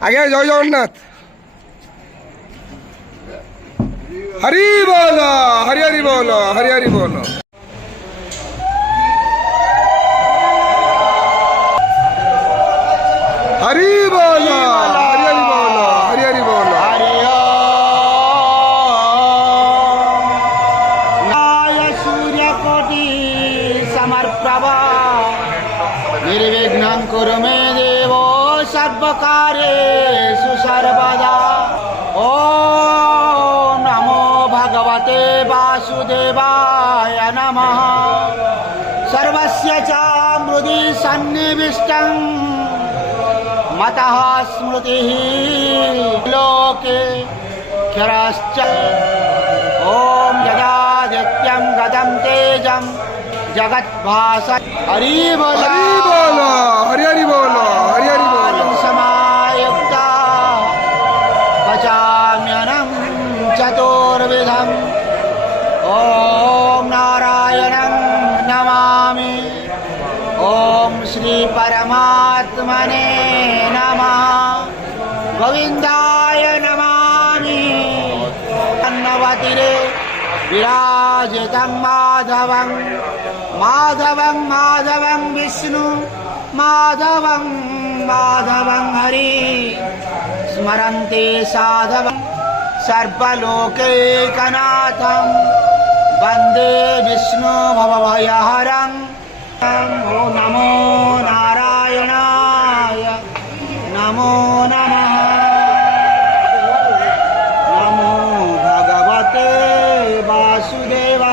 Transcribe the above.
আগে জয় জগন্নাথ। হরি বল, হরি হরি বল, হরি হরি বল। হরি বল, হরি হরি বল, হরি হরি বল। सूर्यकोटि समर्प्रभा निर्विघ्नं कुरु मे देव सर्वकार्येषु सर्वदा। ॐ नमो भगवते वासुदेवाय नमः। सर्वस्य च हृदि सन्निविष्टं मतः स्मृतिः लोके क्षरश्च। ॐ यदादित्यं गतं तेजं जगद्भास। हरि बोल, হরি বল, হরি হরি বল, হরি হরি বল। समायुक्ता पचाम्यनं चतुर्विधम्। ॐ नारायणं नमामि। ॐ श्री परमात्मने नमः। गोविन्दाय नमामि। अन्नवतिरे विराजितं माधवं माधवं माधवं विष्णु माधवं माधवं हरि। स्मरन्ति साधवं सर्वलोकैकनाथं वन्दे विष्णु भवभयहरं। ॐ नमो नारायणाय नमो नमः। नमो भगवते वासुदेवाय।